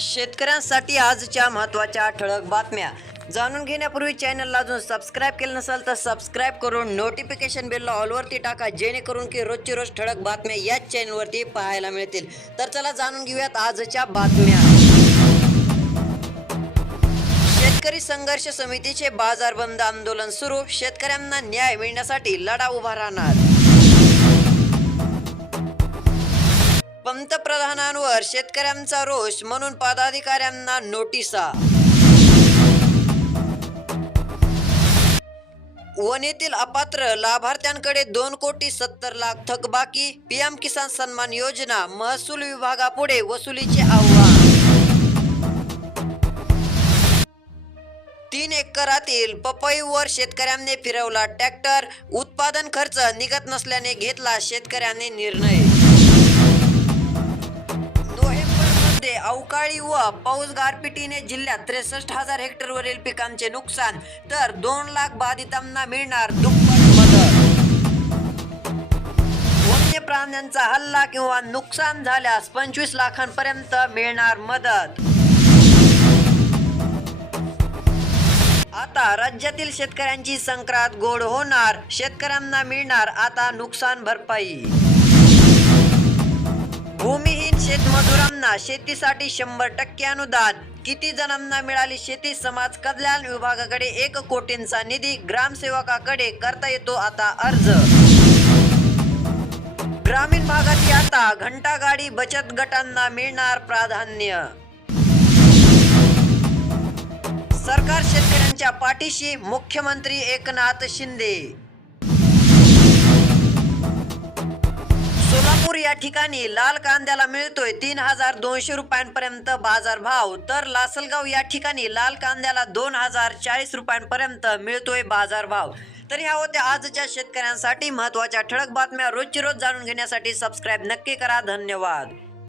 शेतकऱ्यांसाठी आजच्या महत्त्वाच्या ठळक बातम्या. जाणून घेण्यापूर्वी चॅनलला अजून सबस्क्राईब केलं नसेल तर सबस्क्राईब करून नोटिफिकेशन बेलला ऑलवरती टाका जेणेकरून की रोजची रोज ठळक बातम्या याच चॅनलवरती पाहायला मिळतील. तर चला जाणून घेऊयात आजच्या बातम्या. शेतकरी संघर्ष समितीचे बाजार बंद आंदोलन सुरू. शेतकऱ्यांना न्याय मिळण्यासाठी लढा उभा राहणार. पंतप्रधानांवर शेतकऱ्यांचा रोष म्हणून पदाधिकाऱ्यांना नोटिसा. वनेतील अपात्र लाभार्थ्यांकडे दोन कोटी सत्तर लाख थकबाकी पीएम किसान सन्मान योजना महसूल विभागापुढे वसुलीचे आव्हान. तीन एकरातील पपईवर शेतकऱ्यांनी फिरवला ट्रॅक्टर उत्पादन खर्च निघत नसल्याने घेतला शेतकऱ्यांनी निर्णय. मध्ये अवकाळी व पाऊस गारपिटीने जिल्ह्यात त्रेसष्ट हजार हेक्टरवरील पिकांचे नुकसान तर दोन लाख बाधितांना मिळणार दुप्पट मदत. वन्य प्राण्यांचा हल्ला किंवा नुकसान झाल्यास पंचवीस लाखांपर्यंत मिळणार मदत. आता राज्यातील शेतकऱ्यांची संक्रांत गोड होणार शेतकऱ्यांना मिळणार आता नुकसान भरपाई. शेतमजुरांना शेतीसाठी शंभर टक्के अनुदान. किती जणांना मिळाली शेती? समाज कल्याण विभागाकडे एक कोटींचा निधी ग्रामसेवकाकडे करता येतो आता अर्ज. ग्रामीण भागात आता घंटागाडी बचत गटांना मिळणार प्राधान्य. सरकार शेतकऱ्यांच्या पाठीशी मुख्यमंत्री एकनाथ शिंदे. सोलापूर या ठिकाणी लाल कांद्याला मिळतोय तीन हजार दोनशे रुपयांपर्यंत बाजारभाव तर लासलगाव या ठिकाणी लाल कांद्याला दोन हजार चाळीस रुपयांपर्यंत मिळतोय बाजारभाव तर ह्या होत्या आजच्या शेतकऱ्यांसाठी महत्त्वाच्या ठळक बातम्या. रोजची रोज जाणून घेण्यासाठी सबस्क्राईब नक्की करा. धन्यवाद.